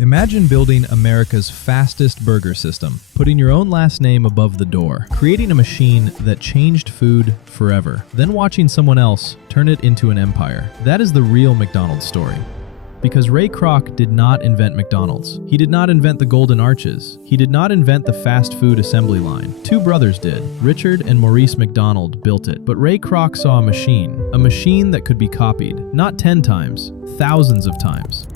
Imagine building America's fastest burger system, putting your own last name above the door, creating a machine that changed food forever, then watching someone else turn it into an empire. That is the real McDonald's story. Because Ray Kroc did not invent McDonald's. He did not invent the golden arches. He did not invent the fast food assembly line. Two brothers did. Richard and Maurice McDonald built it. But Ray Kroc saw a machine that could be copied. Not 10 times, thousands of times.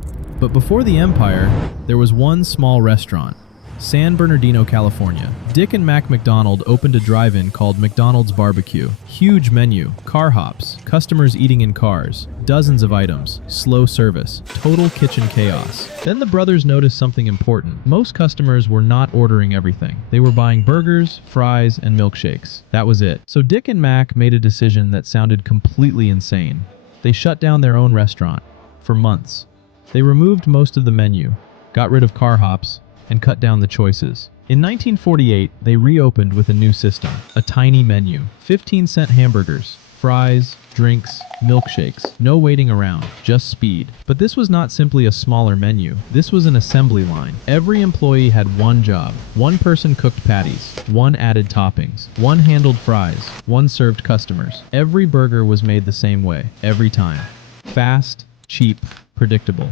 But before the empire, there was one small restaurant. San Bernardino, California. Dick and Mac McDonald opened a drive-in called McDonald's Barbecue. Huge menu, car hops, customers eating in cars, dozens of items, slow service, total kitchen chaos. Then the brothers noticed something important. Most customers were not ordering everything. They were buying burgers, fries, and milkshakes. That was it. So Dick and Mac made a decision that sounded completely insane. They shut down their own restaurant for months. They removed most of the menu, got rid of car hops, and cut down the choices. In 1948, they reopened with a new system, a tiny menu, 15-cent hamburgers, fries, drinks, milkshakes, no waiting around, just speed. But this was not simply a smaller menu. This was an assembly line. Every employee had one job. One person cooked patties, one added toppings, one handled fries, one served customers. Every burger was made the same way, every time. Fast, cheap, predictable.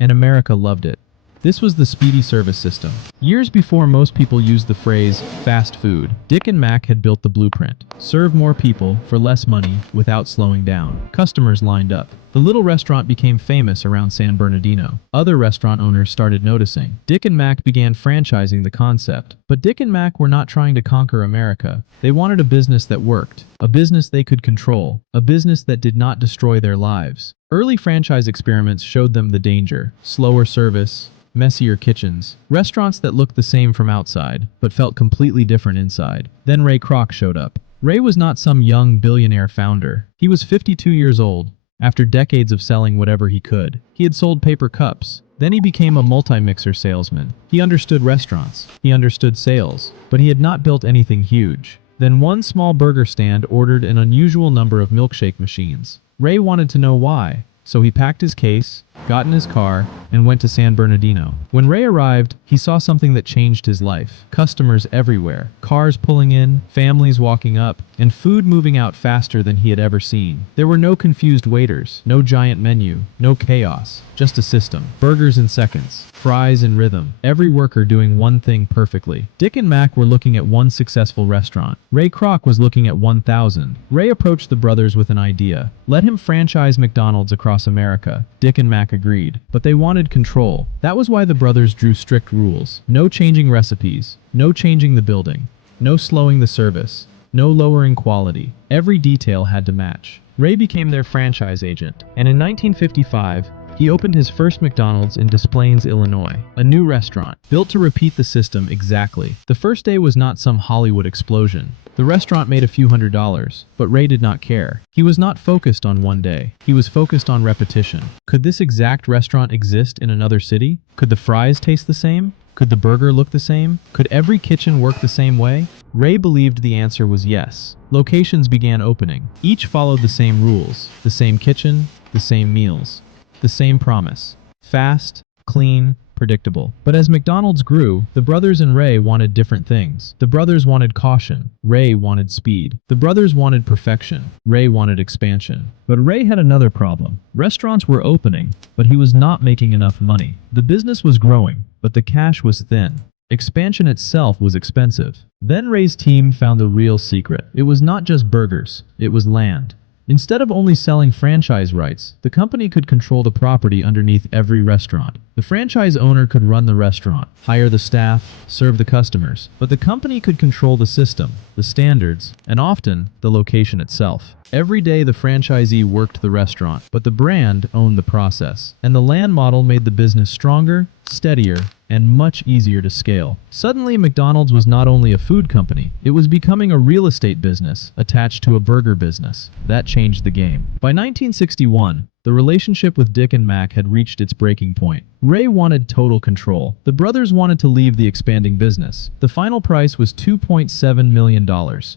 And America loved it. This was the speedy service system. Years before most people used the phrase fast food, Dick and Mac had built the blueprint. Serve more people for less money without slowing down. Customers lined up. The little restaurant became famous around San Bernardino. Other restaurant owners started noticing. Dick and Mac began franchising the concept. But Dick and Mac were not trying to conquer America. They wanted a business that worked, a business they could control, a business that did not destroy their lives. Early franchise experiments showed them the danger: slower service, messier kitchens, restaurants that looked the same from outside, but felt completely different inside. Then Ray Kroc showed up. Ray was not some young billionaire founder. He was 52 years old, after decades of selling whatever he could. He had sold paper cups. Then he became a multi-mixer salesman. He understood restaurants. He understood sales. But he had not built anything huge. Then one small burger stand ordered an unusual number of milkshake machines. Ray wanted to know why. So he packed his case, got in his car, and went to San Bernardino. When Ray arrived, he saw something that changed his life. Customers everywhere, cars pulling in, families walking up, and food moving out faster than he had ever seen. There were no confused waiters, no giant menu, no chaos, just a system. Burgers in seconds, fries in rhythm, every worker doing one thing perfectly. Dick and Mac were looking at one successful restaurant. Ray Kroc was looking at 1,000. Ray approached the brothers with an idea. Let him franchise McDonald's across America. Dick and Mac agreed, but they wanted control. That was why the brothers drew strict rules. No changing recipes, no changing the building, no slowing the service, no lowering quality. Every detail had to match. Ray became their franchise agent, and in 1955, he opened his first McDonald's in Des Plaines, Illinois, a new restaurant, built to repeat the system exactly. The first day was not some Hollywood explosion. The restaurant made a few $100s, but Ray did not care. He was not focused on one day. He was focused on repetition. Could this exact restaurant exist in another city? Could the fries taste the same? Could the burger look the same? Could every kitchen work the same way? Ray believed the answer was yes. Locations began opening. Each followed the same rules, the same kitchen, the same meals, the same promise: fast, clean, predictable. But as McDonald's grew, the brothers and Ray wanted different things. The brothers wanted caution. Ray wanted speed. The brothers wanted perfection. Ray wanted expansion. But Ray had another problem. Restaurants were opening, but he was not making enough money. The business was growing, but the cash was thin. Expansion itself was expensive. Then Ray's team found the real secret. It was not just burgers. It was land. Instead of only selling franchise rights, the company could control the property underneath every restaurant. The franchise owner could run the restaurant, hire the staff, serve the customers, but the company could control the system, the standards, and often the location itself. Every day the franchisee worked the restaurant, but the brand owned the process. And the land model made the business stronger, steadier, and much easier to scale. Suddenly, McDonald's was not only a food company, it was becoming a real estate business attached to a burger business. That changed the game. By 1961, the relationship with Dick and Mac had reached its breaking point. Ray wanted total control. The brothers wanted to leave the expanding business. The final price was $2.7 million.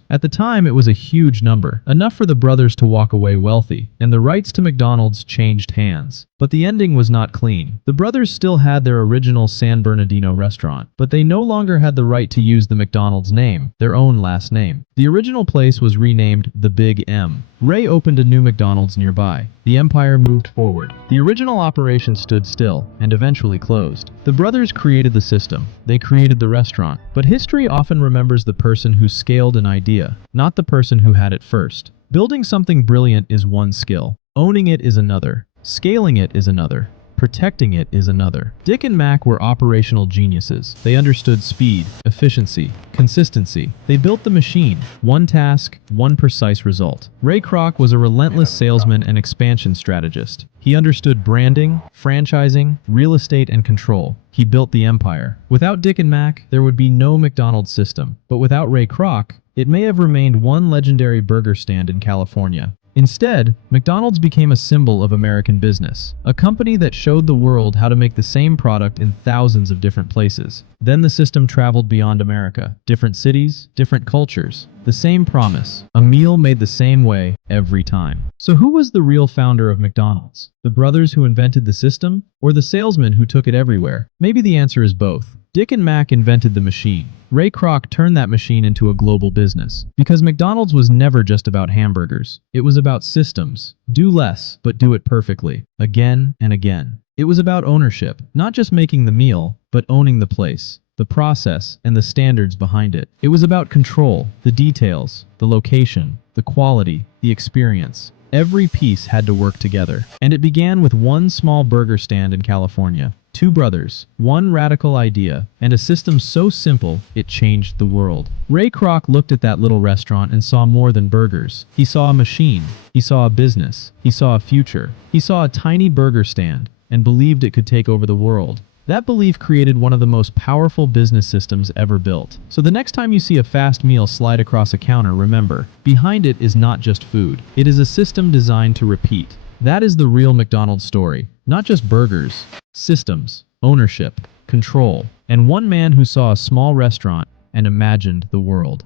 At the time, it was a huge number, enough for the brothers to walk away wealthy, and the rights to McDonald's changed hands. But the ending was not clean. The brothers still had their original San Bernardino restaurant, but they no longer had the right to use the McDonald's name, their own last name. The original place was renamed the Big M. Ray opened a new McDonald's nearby. The empire moved forward. The original operation stood still and eventually closed. The brothers created the system. They created the restaurant. But history often remembers the person who scaled an idea, not the person who had it first. Building something brilliant is one skill. Owning it is another. Scaling it is another. Protecting it is another. Dick and Mac were operational geniuses. They understood speed, efficiency, consistency. They built the machine. One task, one precise result. Ray Kroc was a relentless salesman and expansion strategist. He understood branding, franchising, real estate, and control. He built the empire. Without Dick and Mac, there would be no McDonald's system. But without Ray Kroc, it may have remained one legendary burger stand in California. Instead, McDonald's became a symbol of American business, a company that showed the world how to make the same product in thousands of different places. Then the system traveled beyond America. Different cities, different cultures. The same promise. A meal made the same way every time. So who was the real founder of McDonald's? The brothers who invented the system? Or the salesman who took it everywhere? Maybe the answer is both. Dick and Mac invented the machine. Ray Kroc turned that machine into a global business. Because McDonald's was never just about hamburgers. It was about systems. Do less, but do it perfectly. Again and again. It was about ownership. Not just making the meal, but owning the place, the process, and the standards behind it. It was about control, the details, the location, the quality, the experience. Every piece had to work together. And it began with one small burger stand in California. Two brothers, one radical idea, and a system so simple it changed the world. Ray Kroc looked at that little restaurant and saw more than burgers. He saw a machine. He saw a business. He saw a future. He saw a tiny burger stand and believed it could take over the world. That belief created one of the most powerful business systems ever built. So the next time you see a fast meal slide across a counter, remember, behind it is not just food. It is a system designed to repeat. That is the real McDonald's story. Not just burgers, systems, ownership, control, and one man who saw a small restaurant and imagined the world.